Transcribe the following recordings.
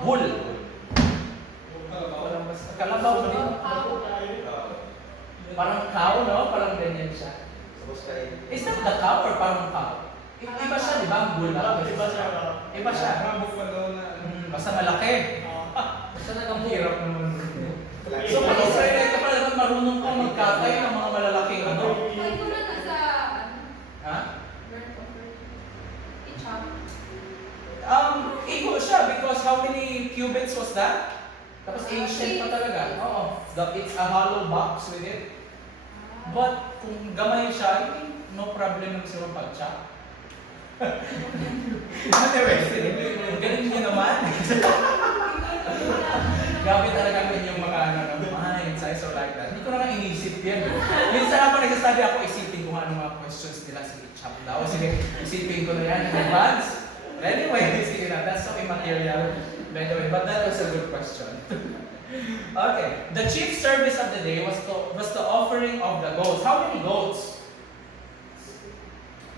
Bull. Kalabaw din. Parang cow, no? Parang ganyan siya. Is that the cow or parang cow? Iba siya, di ba? Ang bull na. Iba siya. Basta malaki. Basta ang hirap naman. So, pag Israelite ka pala, dapat marunong kang magkatay ng mga malalaking ano. Ay, ko na nasa, Ha? burnt offering. Icham. Ego siya because how many cubits was that? Tapos ancient pa talaga. Oo. It's a hollow box with it. But kung gamay siya, no problem naman siya magpag-chop. Anyway, galing niyo naman. Grabe talaga yung mga minds, I so like that. Hindi ko na inisip yan. Minsan ako nagsasabi ako, isipin ko ano mga questions nila. Sige, chop daw. Sige, isipin ko na yan in advance. But anyway, sige na. That's so immaterial. By the way, but that was a good question. Okay. The chief service of the day was the offering of the goats. How many goats?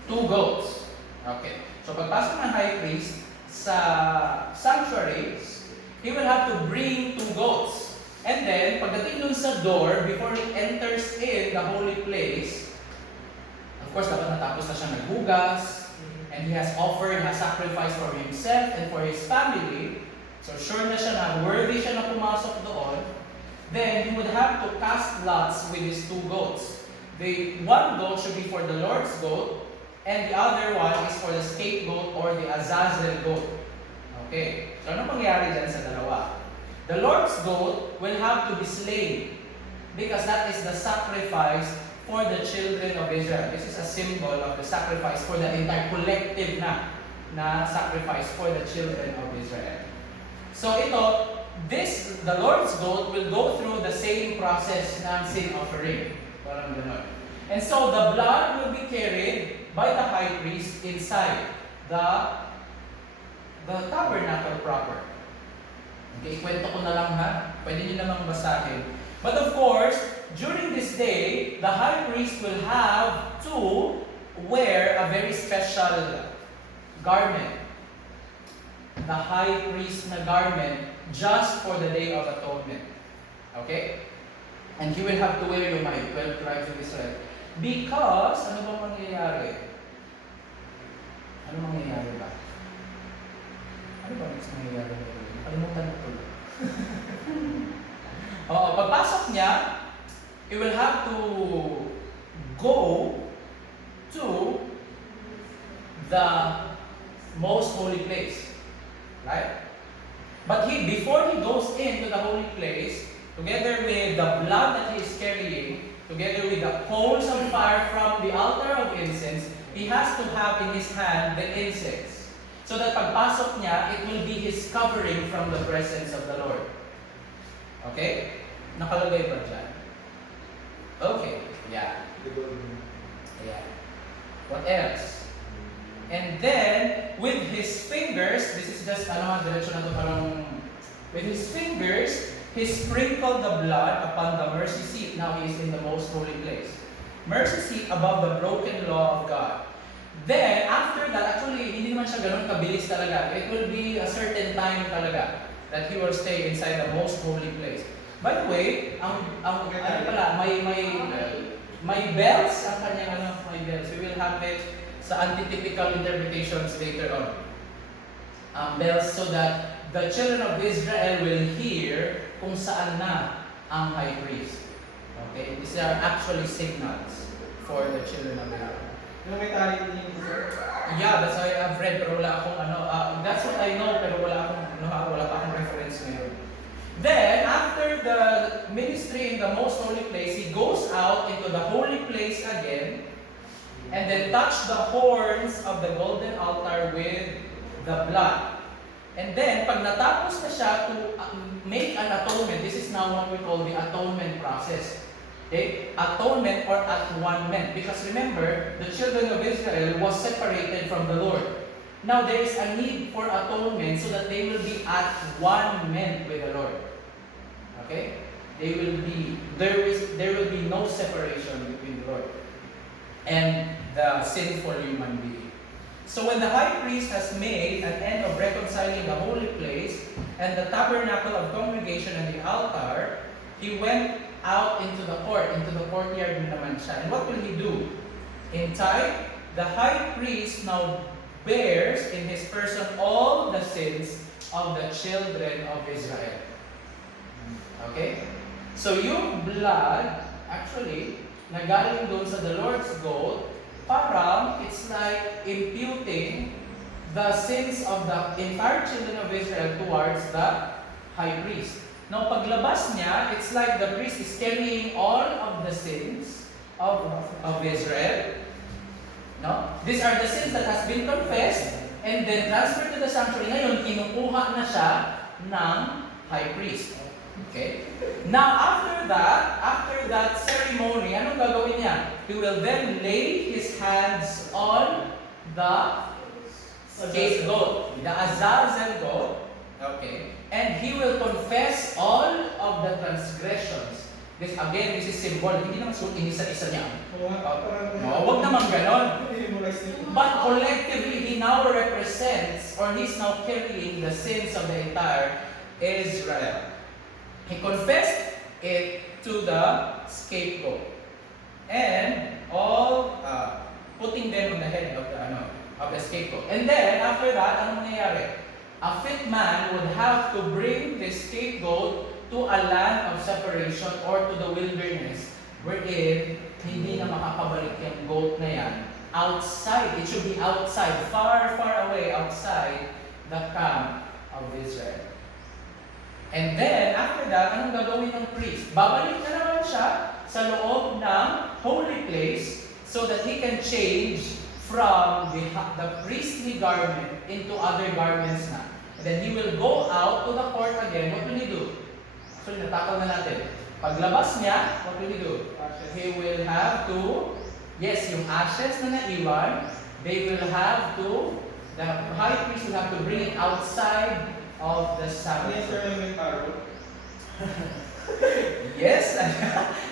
2 goats. Okay. So pagpasok ng high priest sa sanctuary, he will have to bring 2 goats. And then, pagdating dun sa door, before he enters in the holy place, of course, dapat natapos na siya naghugas, and he has offered a sacrifice for himself and for his family. So sure na siya na worthy siya na pumasok doon. Then, he would have to cast lots with his 2 goats. The 1 goat should be for the Lord's goat, and the other one is for the scapegoat or the Azazel goat. Okay. So, ano mangyayari dyan sa dalawa? The Lord's goat will have to be slain because that is the sacrifice for the children of Israel. This is a symbol of the sacrifice for the entire collective na sacrifice for the children of Israel. So the Lord's goat will go through the same process ng sin offering. Parang gano'n. And so the blood will be carried by the high priest inside the tabernacle proper. Okay, ikwento ko na lang ha. Pwede nyo namang basahin. But of course, during this day, the high priest will have to wear a very special garment. The high priest na garment just for the Day of Atonement. Okay? And he will have to wear yung mga 12 tribes of Israel. Because, ano ba mangyayari? Ano mangyayari ba? Ano ba next mangyayari? Kalimutan ko tuloy. Pagpasok niya, he will have to go to the most holy place. Right? But before he goes into the holy place, together with the blood that he is carrying, together with the coals of fire from the altar of incense, he has to have in his hand the incense. So that pagpasok niya, it will be his covering from the presence of the Lord. Okay? Nakalagay ba dyan? Okay. Yeah. Yeah. What else? And then, with his fingers, this is just, diretso na to parang, with his fingers, he sprinkled the blood upon the mercy seat. Now he is in the most holy place. Mercy seat above the broken law of God. Then, after that, actually, hindi naman siya ganun kabilis talaga. It will be a certain time talaga that he will stay inside the most holy place. By the way, may bells ang kanyang may bells. We will have it sa antitypical interpretations later on. Bells so that the children of Israel will hear kung saan na ang high priest. Okay? These are actually signals for the children of Israel. Yung may tali din yung sir? Yeah, that's why I've read pero wala akong that's what I know pero wala pa akong reference ngayon. Then, after the ministry in the most holy place, he goes out into the holy place again and then touch the horns of the golden altar with the blood. And then, pag natapos na siya to make an atonement, this is now what we call the atonement process. Okay? Atonement or at-one-ment. Because remember, the children of Israel was separated from the Lord. Now, there is a need for atonement so that they will be at one-ment with the Lord. Okay? There will be no separation between the Lord and the sinful human being. So when the high priest has made an end of reconciling the holy place, and the tabernacle of congregation and the altar, he went out into the courtyard din naman siya. And what will he do? In time, the high priest now bears in his person all the sins of the children of Israel. Okay? So yung blood, actually, nagaling doon sa the Lord's goat, parang it's like imputing the sins of the entire children of Israel towards the high priest. Now, paglabas niya, it's like the priest is carrying all of the sins of Israel. No? These are the sins that has been confessed and then transferred to the sanctuary. Ngayon, kinukuha na siya ng high priest. Okay? Now, after that ceremony, anong gagawin niya? He will then lay his hands on the scapegoat, the Azazel goat. Okay? And he will confess all of the transgressions. This is symbol. Hindi naman suotin isa-isa niya. Huwag naman ganon. But collectively, he now represents, or he's now carrying the sins of the entire Israel. He confessed it to the scapegoat. And all, putting them on the head of the scapegoat. And then, after that, anong nangyayari? A fit man would have to bring the scapegoat to a land of separation or to the wilderness wherein hindi na makakabalik yung goat na yan outside. It should be outside, far, far away outside the camp of Israel. And then, after that, anong gagawin ng priest? Babalik na naman siya sa loob ng holy place so that he can change from the priestly garment into other garments na. And then he will go out to the court again. What will he do? Actually, natakal na natin. Paglabas niya, what will he do? He will have to, yes, yung ashes na naiwan, they will have to, the high priest will have to bring it outside of the sanctuary. Yes.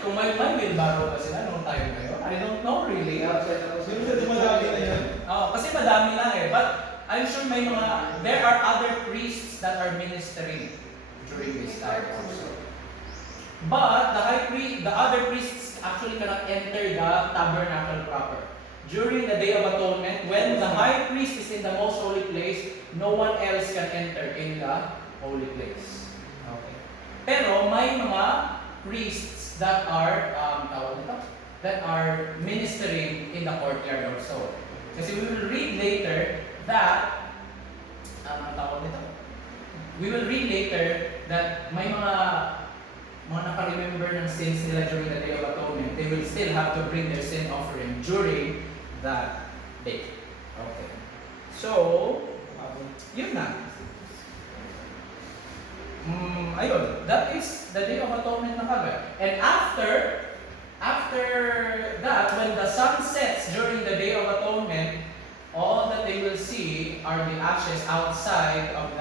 Kung may wheelbarrow pa sila, noong tayo ngayon. I don't know really. Kasi madami lang eh. But I'm sure there are other priests that are ministering during this time also. But the other priests actually cannot enter the tabernacle proper. During the Day of Atonement, when the high priest is in the most holy place, no one else can enter in the holy place. Okay. Pero may mga priests that are ministering in the courtyard also. Kasi we will read later that may mga naka-remember ng sins nila during the Day of Atonement. They will still have to bring their sin offering during that day. Okay. So, yun na. Ayun, that is the Day of Atonement na kagad. And after that, when the sun sets during the Day of Atonement, all that they will see are the ashes outside of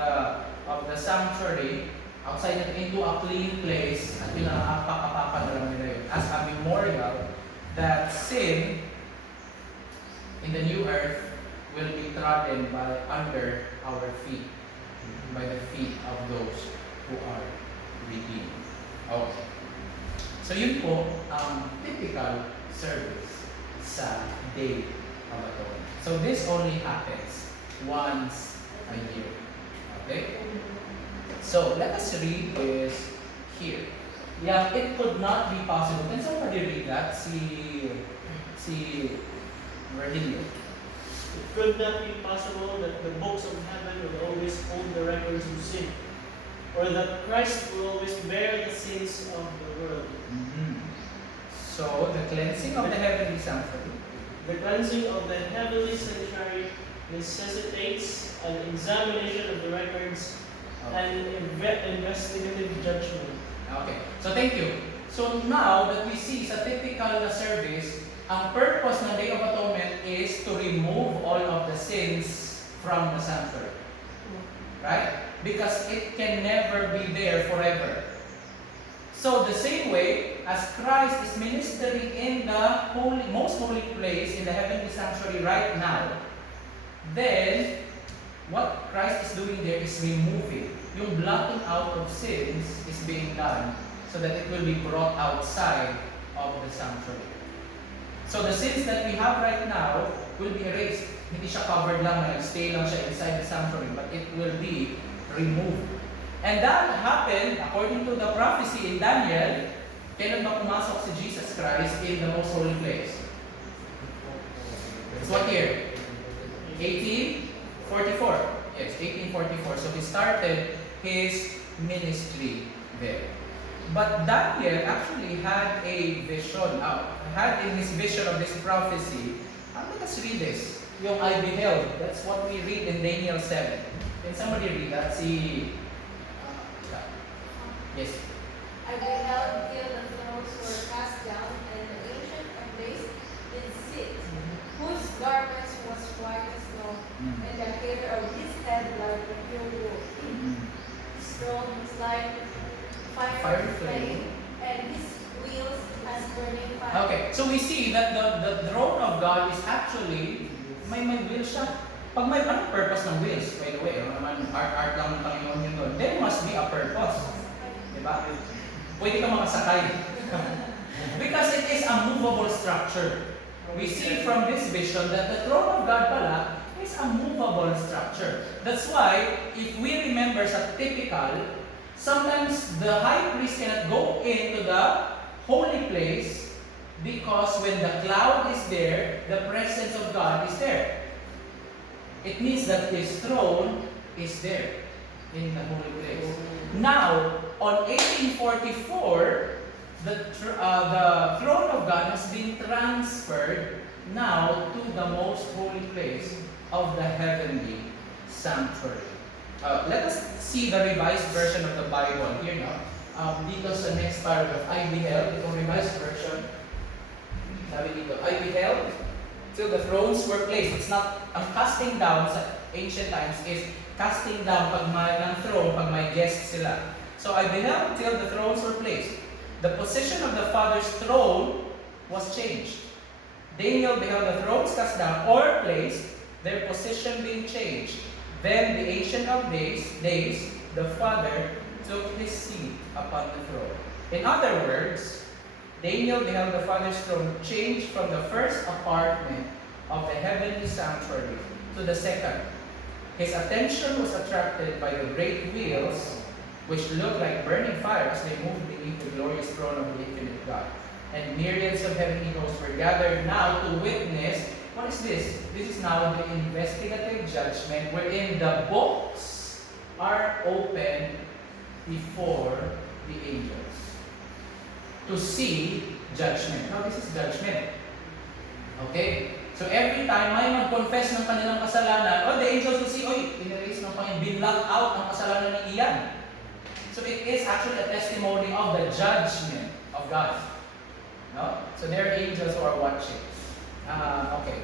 the sanctuary, outside into a clean place, at pinaka-apak-apakan nila yun as a memorial that sin in the new earth will be trodden under our feet, by the feet of those who are redeemed. Okay. So yun po ang typical service sa Day of Atonement. So this only happens once a year. Okay? So let us read this here. Yeah, it could not be possible. Can somebody read that? Si Virgilio. It could not be possible that the books of heaven will always hold the records of sin, or that Christ will always bear the sins of the world. Mm-hmm. So, the cleansing of the heavenly sanctuary. The cleansing of the heavenly sanctuary necessitates an examination of the records and investigative judgment. Okay. So, thank you. So, now that we see sa typical na service, ang purpose ng Day of Atonement is to remove all of the sins from the sanctuary. Right? Because it can never be there forever. So the same way as Christ is ministering in the most holy place in the heavenly sanctuary right now, then what Christ is doing there is removing. Yung blotting out of sins is being done so that it will be brought outside of the sanctuary. So the sins that we have right now will be erased. Hindi siya covered lang, stay lang siya inside the sanctuary, but it will be removed. And that happened according to the prophecy in Daniel. Kailan ba pumasok si Jesus Christ in the most holy place? It's what year? 1844. Yes, 1844. So he started his ministry there. But Daniel actually had a vision, had in his vision of this prophecy. Let us read this. Yung I beheld. That's what we read in Daniel 7. Can somebody read that? Yes. I beheld till the thrones were cast down, and the ancient of days did sit, whose garments was white as snow, and the hair of his head like the pure wool. His throne was like fire flame, and his wheels as burning fire. Okay, so we see that the throne of God is actually, may wheels siya. Pag may anong purpose ng wheels, by the way, naman art lang ng Panginoon yun doon, there must be a purpose. Diba? Pwede ka makasakay. Because it is a movable structure. We see from this vision that the throne of God pala is a movable structure. That's why, if we remember sa typical, sometimes the high priest cannot go into the holy place because when the cloud is there, the presence of God is there. It means that his throne is there in the holy place. Now, on 1844, the throne of God has been transferred now to the most holy place of the heavenly sanctuary. Let us see the revised version of the Bible here now. Dito sa next paragraph, I beheld, itong revised version. Sabi dito, I beheld till the thrones were placed. It's not, ang casting down sa ancient times is casting down pag may ng throne, pag may guests sila. So I beheld till the thrones were placed. The position of the Father's throne was changed. Daniel beheld the thrones cast down or placed, their position being changed. Then the Ancient of Days, the Father, took his seat upon the throne. In other words, Daniel beheld the Father's throne changed from the first apartment of the heavenly sanctuary to the second. His attention was attracted by the great wheels, which looked like burning fire as they moved beneath the glorious throne of the infinite God. And myriads of heavenly hosts were gathered now to witness. What is this? This is now the investigative judgment wherein the books are opened before the angels to see judgment. Now, this is judgment. Okay? So every time may mag-confess ng kanilang kasalanan, the angels will see, in-erase ng Panginoon, binlock out ang kasalanan ni Ian. So it is actually a testimony of the judgment of God. No? So there are angels who are watching. Okay.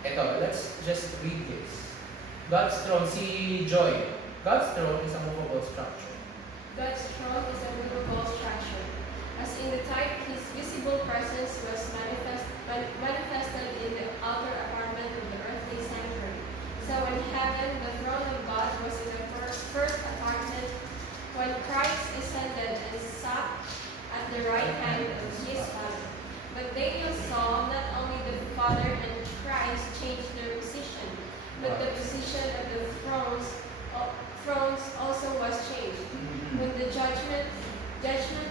Ito, let's just read this. God's throne, see Joy. God's throne is a movable structure. God's throne is a movable structure. As in the type, his visible presence was manifested in the outer apartment of the earthly sanctuary. So in heaven, the throne of God was in the first apartment when Christ descended and sat at the right hand of his Father. But Daniel saw not only the Father and Christ change their position, but the position of the thrones also was changed. When the judgment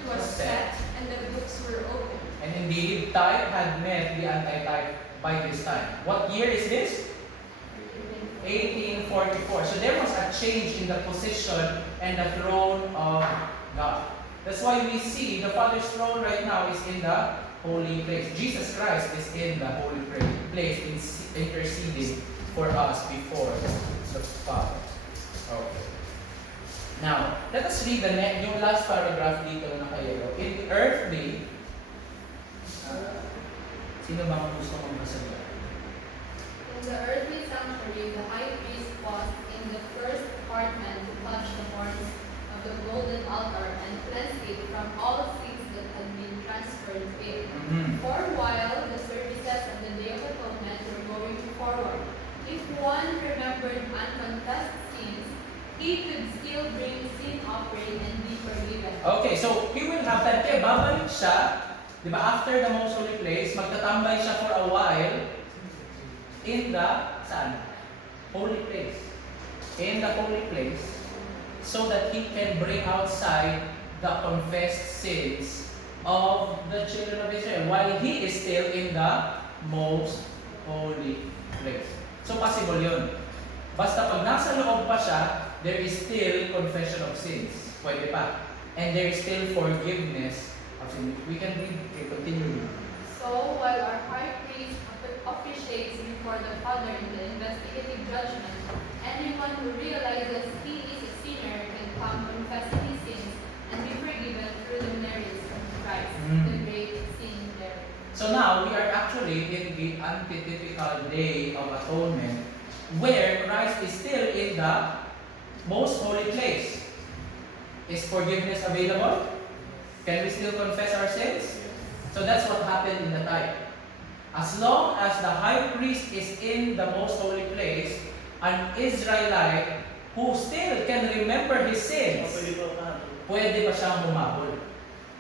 was set and the books were opened. And indeed, type had met the anti-type by this time. What year is this? 1844. So there was a change in the position and the throne of God. That's why we see the Father's throne right now is in the holy place. Jesus Christ is in the holy place, interceding for us before the Father. Okay. Now, let us read yung last paragraph dito na naka-yellow. In the earthly, sino ba ang gusto mong masabi? In the earthly sanctuary, the high priest was in the first apartment to touch the horns of the golden altar and cleanse it from all things that had been transferred to it. For a while, the services of the Day of Atonement were going forward. If one remembered he could still bring sin offering and be forgiven. Okay, so he will have that. Kaya babalik siya, di ba, after the most holy place, magtatambay siya for a while in the, saan? Holy place. In the holy place, so that he can bring outside the confessed sins of the children of Israel while he is still in the most holy place. So possible yun. Basta pag nasa loob pa siya, there is still confession of sins. Pwede pa. And there is still forgiveness of sin. We can read, okay, continue. So, while our high priest officiates before the Father in the investigative judgment, anyone who realizes he is a sinner can come confessing his sins and be forgiven through the merits of Christ, the great sin bearer. So now, we are actually in the antitypical day of atonement where Christ is still in the most holy place. Is forgiveness available? Can we still confess our sins? So that's what happened in the time. As long as the high priest is in the most holy place, an Israelite who still can remember his sins, pwede pa siyang humabol.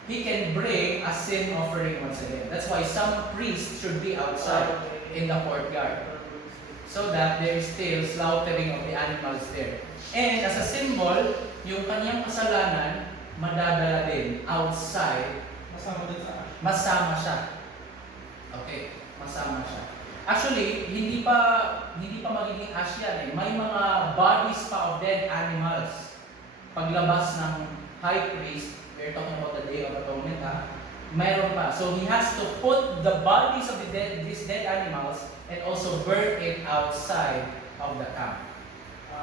He can bring a sin offering once again. That's why some priests should be outside in the courtyard, so that there is still slaughtering of the animals there. And as a symbol, yung kanyang kasalanan, madadala din outside. Masama din sa ash. Masama siya. Okay, masama siya. Actually, hindi pa magiging ash yan eh. May mga bodies pa of dead animals. Paglabas ng high priest, we're talking about the Day of Atonement ha, mayroon pa. So he has to put the bodies of these dead animals and also burn it outside of the camp.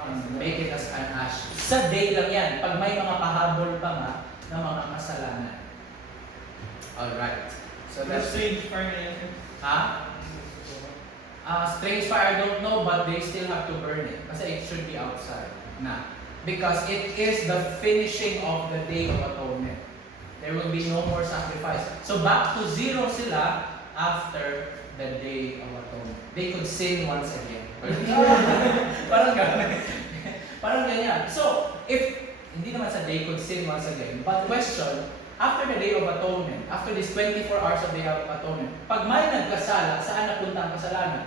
And make it as an ash. Sa day lang yan, pag may mga pahabol pa nga na mga kasalanan. Alright. So Pero that's strange fire na yan. Ha? Strange fire, I don't know, but they still have to burn it. Kasi it should be outside na. Because it is the finishing of the Day of Atonement. There will be no more sacrifice. So back to zero sila after the Day of Atonement. They could sin once again. Parang ganyan. Parang ganyan. So, if, hindi naman sa they could sin once again, but question, after the Day of Atonement, after this 24 hours of Day of Atonement, pag may nagkasala, saan napunta ang kasalanan?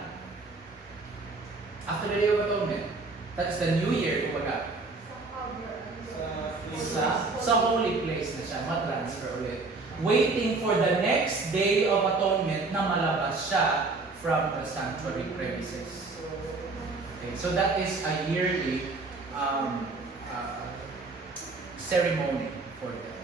After the Day of Atonement, that's the New Year, kumbaga. Sa holy place na siya, matransfer ulit. Waiting for the next Day of Atonement na malabas siya from the sanctuary premises. Okay, so that is a yearly ceremony for them.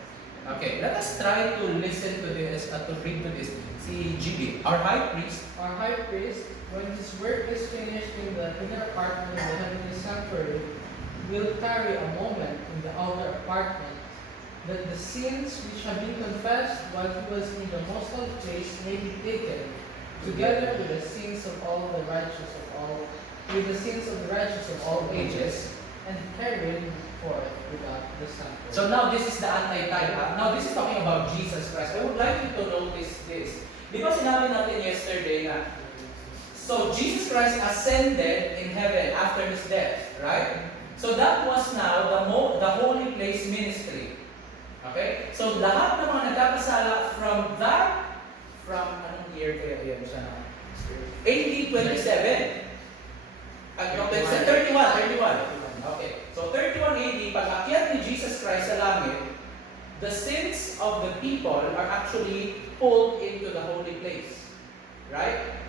Okay, let us try to listen to this, to read to this. Si GB, our high priest. Our high priest, when his work is finished in the inner apartment of the heavenly sanctuary, will tarry a moment in the outer apartment, that the sins which have been confessed while he was in the most holy place may be taken, together with the sins of all the righteous of all, with the sins of the righteous of all ages, and carried forth without the sanctuary. So now this is the anti-type. Now this is talking about Jesus Christ. I would like you to notice this. Di ba sinabi natin yesterday na, so Jesus Christ ascended in heaven after His death, right? So that was now the holy place ministry. Okay? So lahat ng mga nagkakasala from anong year kaya yan siya na? AD 27. No, 31. Okay. So 31 AD, pag akyat ni Jesus Christ sa langit, the sins of the people are actually pulled into the holy place. Right?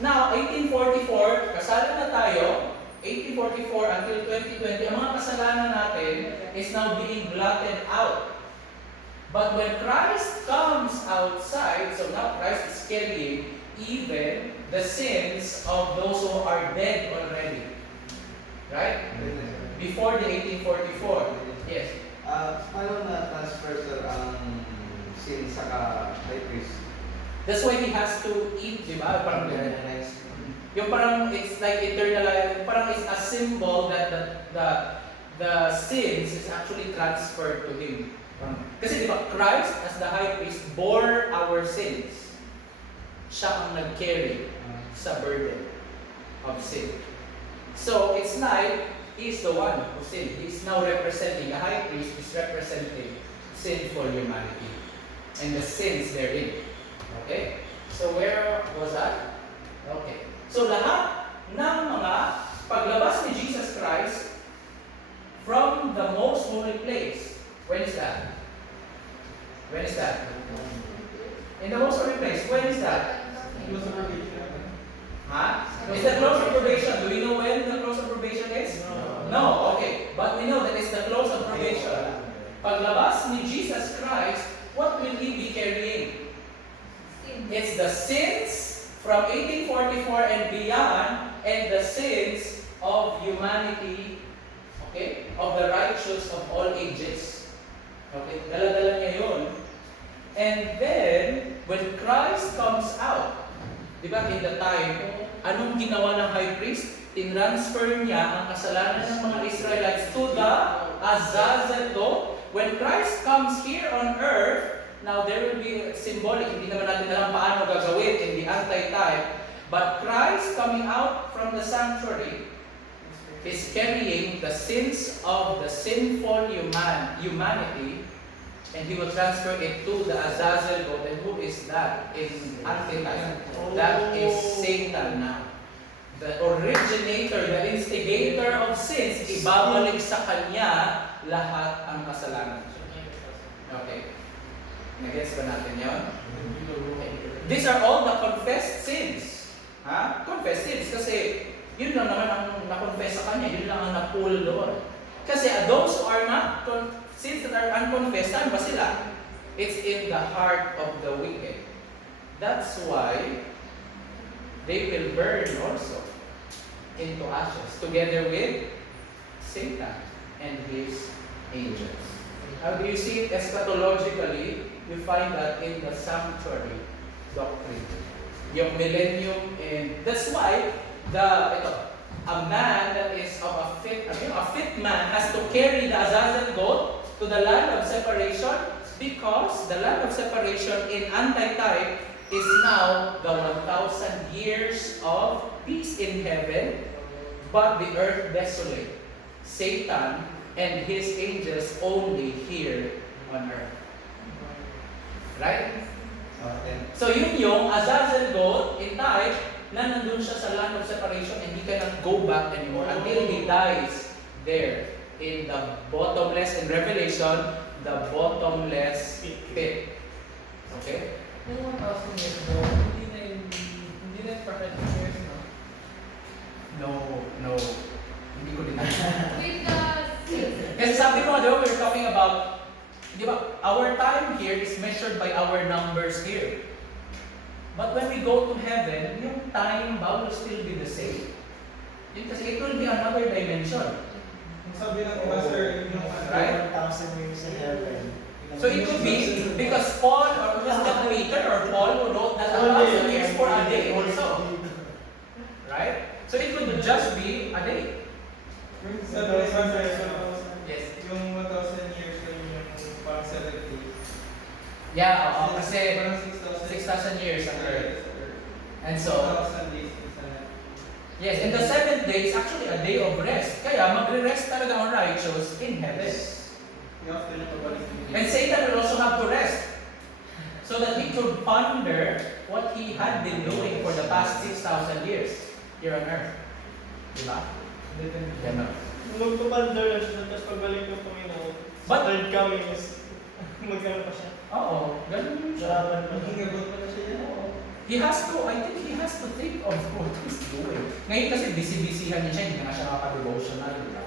Now, 1844, kasala na tayo. 1844 until 2020, ang mga kasalanan natin is now being blotted out. But when Christ comes outside, so now Christ is carrying even the sins of those who are dead already. Right? Before the 1844. Yes. Paano na-transfer sir ang sin sa high priest? That's why he has to eat, di ba? Parang yung parang it's like eternal, parang it's a symbol that the sins is actually transferred to him. Kasi di ba, Christ as the high priest bore our sins. Siya ang nag-carry sa burden of sin. So it's like he is the one who sinned. He is now representing, the high priest is representing sinful humanity and the sins therein. Okay? So where was that? Okay. So lahat ng mga paglabas ni Jesus Christ from the most holy place. When is that? When is that? In the most holy place. When is that? Close of probation. Huh? Is the close of probation? Do we know when the close of probation is? No. Okay. But we know that it's the close of probation. Paglabas ni Jesus Christ, what will He be carrying? Sin. It's the sins from 1844 and beyond, and the sins of humanity, okay, of the righteous of all ages. Okay, dala-dala niya yun. And then, when Christ comes out, di ba, in the time, anong ginawa ng high priest? Tinransfer niya ang kasalanan ng mga Israelites to the Azazel Dome. When Christ comes here on earth, now there will be symbolic, hindi naman natin alam paano gagawin in the anti-time, but Christ coming out from the sanctuary is carrying the sins of the sinful humanity, and He will transfer it to the Azazel God. And who is that in anti-time? That is Satan now. The originator, the instigator of sins, ibabalik sa kanya lahat ang kasalanan. Okay. Nagets ba natin yun? Okay. These are all the confessed sins. Ha? Confessed sins. Kasi yun lang naman ang na-confess sa kanya. Yun lang ang na-pull doon. Kasi those who are not, sins that are unconfessed, saan ba sila? It's in the heart of the wicked. That's why they will burn also into ashes together with Satan and his angels. How do you see it eschatologically? You find that in the sanctuary doctrine. Yung millennium, and that's why a man that is of a fit man has to carry the Azazel goat to the land of separation, because the land of separation in anti-type is now the 1,000 years of peace in heaven, but the earth desolate. Satan and his angels only here on earth. Right? Okay. So yun yung Azazel goat in type na nandun siya sa land of separation, and he cannot go back anymore until he dies there in the bottomless, in Revelation, the bottomless pit. Okay? Yung 1,000 years ago, hindi na yung perfect years, no? No. Hindi ko din alam. With the sins. Kasi sabi ko, di ba, we're talking about, di ba, our time here is measured by our numbers here. But when we go to heaven, yung time ba will still be the same. Yun kasi it will be another dimension. Kung sabi ng iba, sir, yung Right? 1,000 years in heaven. So it could be because Paul, or was that Peter or Paul who wrote that 1,000 years for a day also. Right? So it could just be a day. Yung sabi ng iba, sir, Yes. yung 1,000 years lang yung parang 7 days. Yeah, kasi Parang 6,000 years on earth. And so, 1,000 days in sana. yes, and the 7th day is actually a day of rest. Kaya magre-rest talaga ang righteous in heaven. Yung after na pabalik. And Satan will also have to rest so that he could ponder what he had been doing for the past 6,000 years here on earth. Diba? Ganun. Magpapandar na siya, tapos pagbalik ng Panginoon, But- third coming is magkaroon pa siya. Oo, ganun yun siya. Salamat pa. Hingabot pa na siya yan. He has to, I think he has to think of what he's doing. Ngayon kasi busy-busyhan niya siya, hindi na siya makaka-devotional. Diba?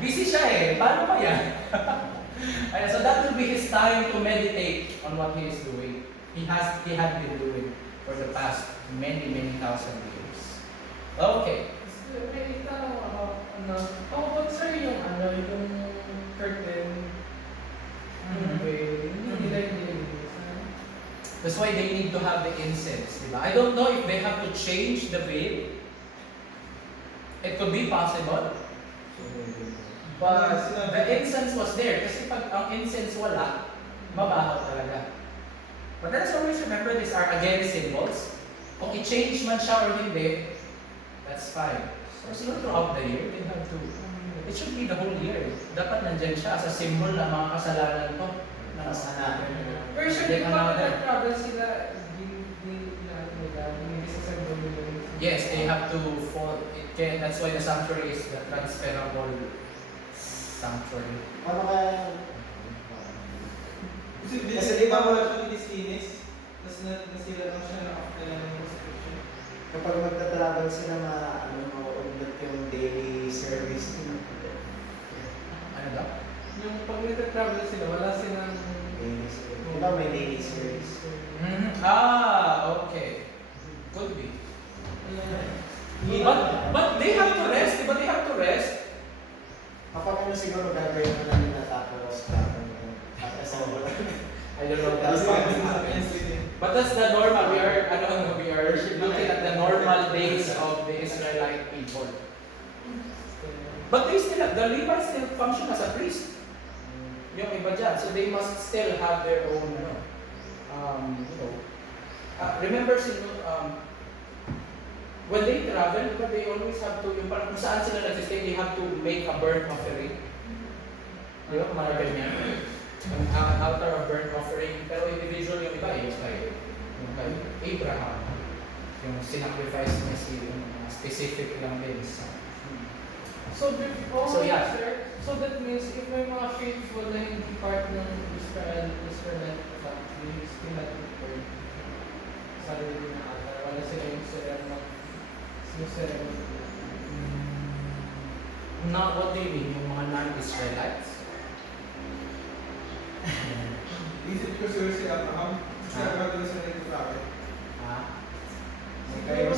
Busy siya eh. Paano ba yan? Ayan, so that will be his time to meditate on what he is doing. He had been doing for the past many thousand years. Okay. So, may tanong ako, about sir yung curtain, yung veil, hindi na yung nililisan. That's why they need to have the incense, diba? I don't know if they have to change the veil. It could be possible. But the incense was there. Kasi pag ang incense wala, mabaho talaga. But let's always remember these are again symbols. Kung i-change man siya or hindi, that's fine. Or siguro throughout the year, they have to, it should be the whole year. Dapat nandyan siya as a symbol ng mga kasalanan ko. Na Pero sure, Then di ba another- nag-travel sila, hindi sa San Yes, they have to fall. That's why the sanctuary is the transferable sanctuary. Paano kaya? Kasi di ba wala siyang linis-linis? Tapos nasira lang siya na after ng crucifixion. Kapag magta-travel sila, mauulit yung daily service. Ano daw? Yung pag nag-travel sila, wala silang... Daily service. Di ba may daily service? Okay. Could be. But they have to rest. But they have to rest. Kapag ano siguro gagawin mo na nila tapos assemble. I don't know if that's what happens. But that's the normal. We are looking at the normal days of the Israelite people. But they still have, the Levites still function as a priest. Yung iba dyan. So they must still have their own, remember, when they travel, but they always have to, yung parang kung saan sila nagsistay, they have to make a burnt offering. Di ba? Kumarapin niya. An altar of burnt offering. Pero individual yung iba, yung kay Abraham. Yung sinacrifice niya yung specific lang din. So, So, yeah. sir, so that means if may mga faithful na hindi part ng Israelite family, still not prepared. Sarili na altar. Wala sila yung ceremony. Not what do you mean? Yung mga non-Israelites? Isip ko siguro si Abraham. Kasi Abraham doon sa nag-travel. Ha? Kayo